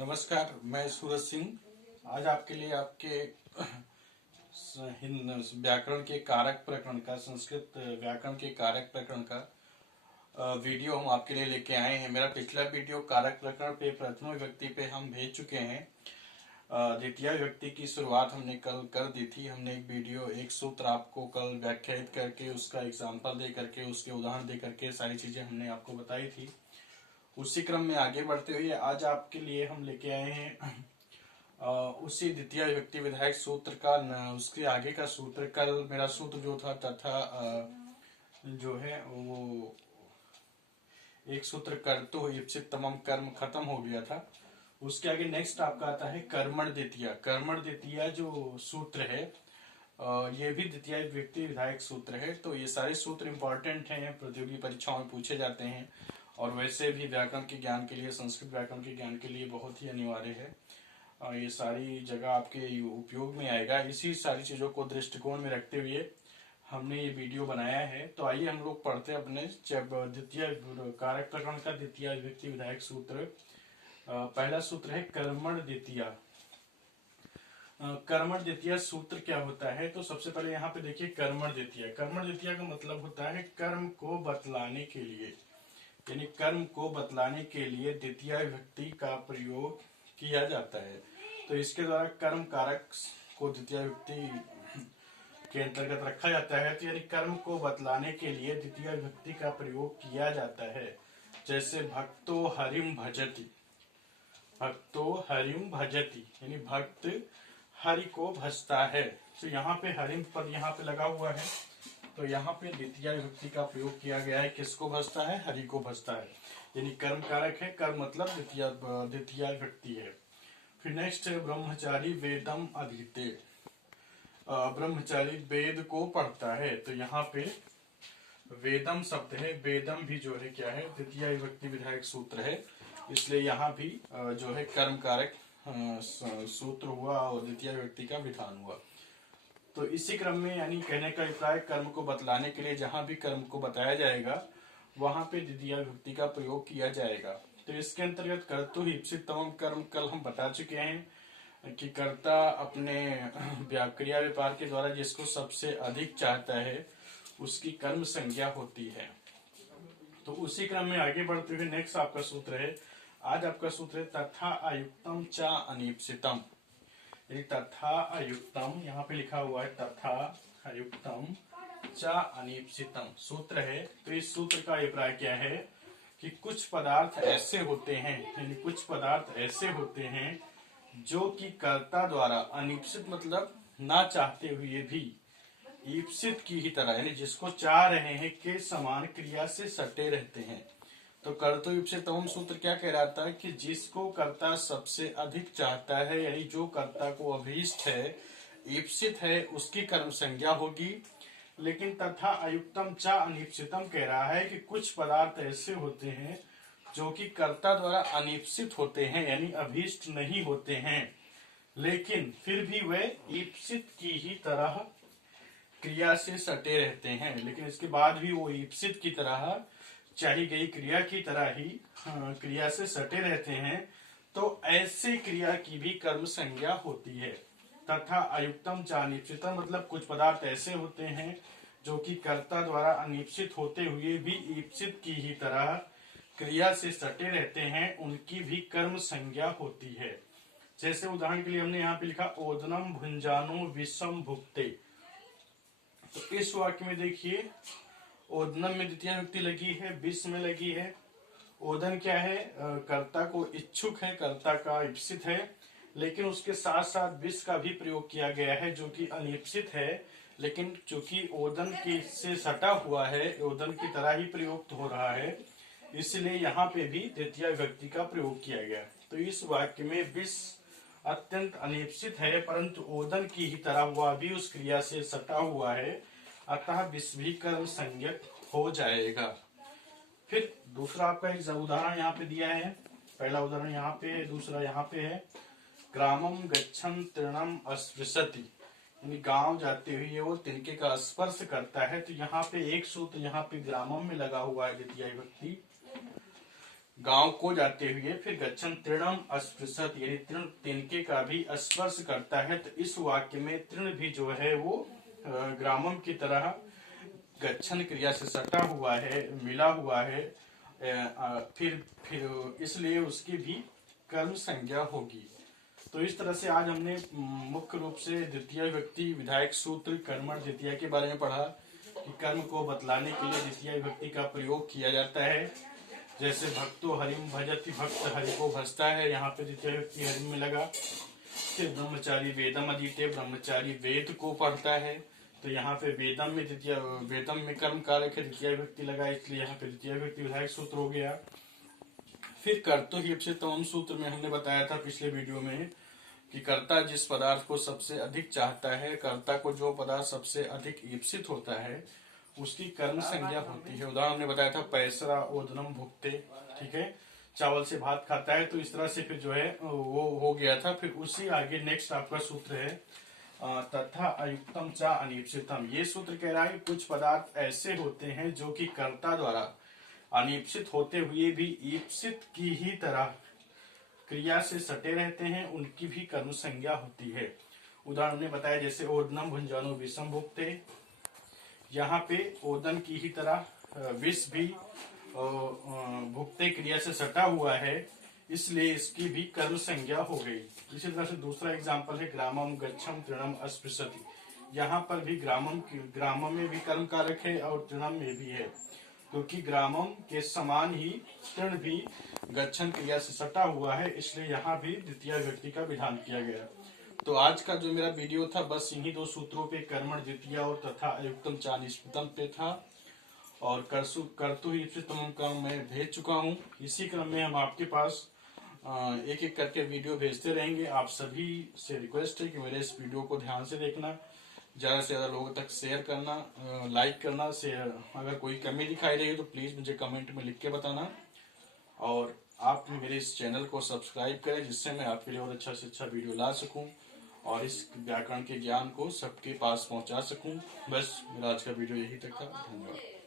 नमस्कार, मैं सूरज सिंह आज आपके लिए आपके व्याकरण के कारक प्रकरण का संस्कृत व्याकरण के कारक प्रकरण का वीडियो हम आपके लिए लेके आए हैं। मेरा पिछला वीडियो कारक प्रकरण पे प्रथम विभक्ति पे हम भेज चुके हैं। द्वितीय विभक्ति की शुरुआत हमने कल कर दी थी। हमने एक वीडियो एक सूत्र आपको कल व्याख्यायित करके उसका एग्जाम्पल दे करके उसके उदाहरण दे करके सारी चीजें हमने आपको बताई थी। उसी क्रम में आगे बढ़ते हुए आज आपके लिए हम लेके आए हैं उसी द्वितीय विभक्ति विधायक सूत्र का उसके आगे का सूत्र। कल मेरा सूत्र जो था तथा जो है वो एक सूत्र कर्तु ईप्सित तमम कर्म खत्म हो गया था। उसके आगे नेक्स्ट आपका आता है कर्मण द्वितीय। कर्मण द्वितीय जो सूत्र है ये भी द्वितीय विभक्ति विधायक सूत्र है। तो ये सारे सूत्र इंपॉर्टेंट हैं, प्रतियोगी परीक्षाओं में पूछे जाते हैं और वैसे भी व्याकरण के ज्ञान के लिए, संस्कृत व्याकरण के ज्ञान के लिए बहुत ही अनिवार्य है। ये सारी जगह आपके उपयोग में आएगा। इसी सारी चीजों को दृष्टिकोण में रखते हुए हमने ये वीडियो बनाया है। तो आइए हम लोग पढ़ते हैं अपने द्वितीय कारक प्रकरण का द्वितीय विभक्ति विधायक सूत्र। पहला सूत्र है कर्मण द्वितीय। कर्मण द्वितीय सूत्र क्या होता है? तो सबसे पहले यहाँ पे देखिए कर्मण द्वितीय। कर्मण द्वितीय का मतलब होता है कर्म को बतलाने के लिए, यानी कर्म को बतलाने के लिए द्वितीय विभक्ति का प्रयोग किया जाता है। तो इसके द्वारा कर्म कारक को द्वितीय विभक्ति के अंतर्गत रखा जाता है। तो यानी कर्म को बतलाने के लिए द्वितीय विभक्ति का प्रयोग किया जाता है। जैसे भक्तो हरिम भजति, भक्तो हरिम भजति यानी भक्त हरि को भजता है। तो यहाँ पे हरिम पद यहाँ पे लगा हुआ है, तो यहाँ पे द्वितीय विभक्ति का प्रयोग किया गया है। किसको भजता है? हरि को भजता है, यानी कर्म कारक है। कर्म मतलब द्वितीय विभक्ति है। फिर नेक्स्ट है ब्रह्मचारी वेदम अधीते। ब्रह्मचारी वेद को पढ़ता है। तो यहाँ पे वेदम शब्द है, वेदम भी जो है क्या है? द्वितीय विभक्ति विधायक सूत्र है, इसलिए यहाँ भी जो है कर्म कारक सूत्र हुआ और द्वितीय विभक्ति का विधान हुआ। तो इसी क्रम में यानी कहने का अभिप्राय कर्म को बतलाने के लिए जहां भी कर्म को बताया जाएगा वहां पे द्वितीय विभक्ति का प्रयोग किया जाएगा। तो इसके अंतर्गत कर्तु ईप्सित तमम कर्म कल हम बता चुके हैं कि कर्ता अपने क्रिया व्यापार के द्वारा जिसको सबसे अधिक चाहता है उसकी कर्म संज्ञा होती है। तो उसी क्रम में आगे बढ़ते हुए नेक्स्ट आपका सूत्र है, आज आपका सूत्र है तथा अयुक्तम च अनीप्सितम। तथा अयुक्तम यहाँ पे लिखा हुआ है, तथा अयुक्तम च अनीप्सितम सूत्र है। तो इस सूत्र का अभिप्राय क्या है कि कुछ पदार्थ ऐसे होते हैं, यानी कुछ पदार्थ ऐसे होते हैं जो कि कर्ता द्वारा अनीप्सित मतलब ना चाहते हुए भी ईप्सित की ही तरह, यानी जिसको चाह रहे हैं के समान क्रिया से सटे रहते हैं। तो कर्तु ईप्सित तमम सूत्र क्या कह रहा था कि जिसको कर्ता सबसे अधिक चाहता है, यानी जो कर्ता को अभीष्ट है, ईप्सित है, उसकी कर्म संज्ञा होगी। लेकिन तथा अयुक्तम च अनीप्सितम कह रहा है कि कुछ पदार्थ ऐसे होते हैं जो कि कर्ता द्वारा अनीप्सित होते हैं, यानी अभीष्ट नहीं होते हैं, लेकिन फिर भी वे ईप्सित की ही तरह क्रिया से सटे रहते हैं। लेकिन इसके बाद भी वो ईप्सित की तरह चाही गई क्रिया की तरह ही क्रिया से सटे रहते हैं। तो ऐसे क्रिया की भी कर्म संज्ञा होती है। तथा अयुक्तम च अनीप्सितम मतलब कुछ पदार्थ ऐसे होते हैं जो कि कर्ता द्वारा अनीप्सित होते हुए भी ईप्सित की ही तरह क्रिया से सटे रहते हैं, उनकी भी कर्म संज्ञा होती है। जैसे उदाहरण के लिए हमने यहाँ पे लिखा ओदनम भुंजानो विषम भुक्ते। तो इस वाक्य में देखिए ओदनम में द्वितीय विभक्ति लगी है, विष में लगी है। ओदन क्या है? कर्ता को इच्छुक है, कर्ता का ईप्सित है, लेकिन उसके साथ साथ विष का भी प्रयोग किया गया है जो कि अनिप्सित है, लेकिन चूंकि ओदन की से सटा हुआ है, ओदन की तरह ही प्रयुक्त हो रहा है, इसलिए यहाँ पे भी द्वितीय विभक्ति का प्रयोग किया गया। तो इस वाक्य में विष अत्यंत अनिप्सित है परंतु ओदन की ही तरह हुआ भी उस क्रिया से सटा हुआ है, अतः विष भी कर्म संज्ञक हो जाएगा। फिर दूसरा आपका एक उदाहरण यहाँ पे दिया है। पहला उदाहरण यहाँ पे है, दूसरा यहाँ पे है ग्रामम गच्छन तृणम अस्पृशति, यानी गांव जाते हुए वो तिनके का स्पर्श करता है। तो यहाँ पे एक सूत्र यहाँ पे ग्रामम में लगा हुआ है द्वितीय विभक्ति, गांव को जाते हुए फिर गच्छन तृणम अस्पृशत, यानी तृण तिनके का भी स्पर्श करता है। तो इस वाक्य में तृण भी जो है वो ग्रामम की तरह गच्छन क्रिया से सटा हुआ है, मिला हुआ है। फिर इसलिए उसकी भी कर्म संज्ञा होगी। तो इस तरह से आज हमने मुख्य रूप से द्वितीय विभक्ति विधायक सूत्र कर्मण द्वितीय के बारे में पढ़ा कि कर्म को बतलाने के लिए द्वितीय विभक्ति का प्रयोग किया जाता है। जैसे भक्तो हरिम भजति, भक्त हरि को भजता है, यहाँ पे द्वितीय विभक्ति हरिम में लगा। फिर ब्रह्मचारी वेदम अधीते, ब्रह्मचारी वेद को पढ़ता है, तो यहाँ पे वेदम में कर्म कारक है, द्वितीय विभक्ति लगा, इसलिए यहाँ पे द्वितीय विभक्ति विधायक सूत्र हो गया। फिर कर्तो ही तमाम सूत्र में हमने बताया था पिछले वीडियो में कि कर्ता जिस पदार्थ को सबसे अधिक चाहता है, कर्ता को जो पदार्थ सबसे अधिक ईप्सित होता है, उसकी कर्म संज्ञा होती है। उदाहरण हमने बताया था पैसरा ओदनम भुगते, ठीक है, चावल से भात खाता है। तो इस तरह से फिर जो है वो हो गया था। फिर उसी आगे नेक्स्ट आपका सूत्र है तथा अयुक्तम चा अनिप्सितम। ये सूत्र कह रहा है कि कुछ पदार्थ ऐसे होते हैं जो कि कर्ता द्वारा अनिप्सित होते हुए भी ईप्सित की ही तरह क्रिया से सटे रहते हैं, उनकी भी कर्म संज्ञा होती है। उदाहरण ने बताया जैसे ओदनम भुंजानो विषम भुगते, यहाँ पे ओदन की ही तरह विष भी भुगते क्रिया से सटा हुआ है, इसलिए इसकी भी कर्म संज्ञा हो गई। इसी तरह से दूसरा एग्जाम्पल है ग्रामम गच्छम तृणम अस्पृशति। यहाँ पर भी ग्रामम में भी कर्म कारक है और तृणम में भी है, क्योंकि ग्रामम के समान ही तृण भी गच्छन क्रिया से सटा हुआ है, इसलिए यहाँ भी द्वितीय विभक्ति का विधान किया गया। तो आज का जो मेरा वीडियो था बस इन्हीं दो सूत्रों पे कर्मण द्वितीय और तथा अयुक्तम चा निष्पितम पे था, और कर्तु ही तमाम काम मैं भेज चुका हूँ। इसी क्रम में हम आपके पास एक एक करके वीडियो भेजते रहेंगे। आप सभी से रिक्वेस्ट है कि मेरे इस वीडियो को ध्यान से देखना, ज्यादा से ज्यादा लोगों तक शेयर करना, लाइक करना, शेयर। अगर कोई कमी दिखाई रही है तो प्लीज मुझे कमेंट में लिख के बताना, और आप मेरे इस चैनल को सब्सक्राइब करें जिससे मैं आपके लिए और अच्छा से अच्छा वीडियो ला सकूं और इस व्याकरण के ज्ञान को सबके पास पहुंचा सकूं। बस मेरा आज का वीडियो यही तक था। धन्यवाद।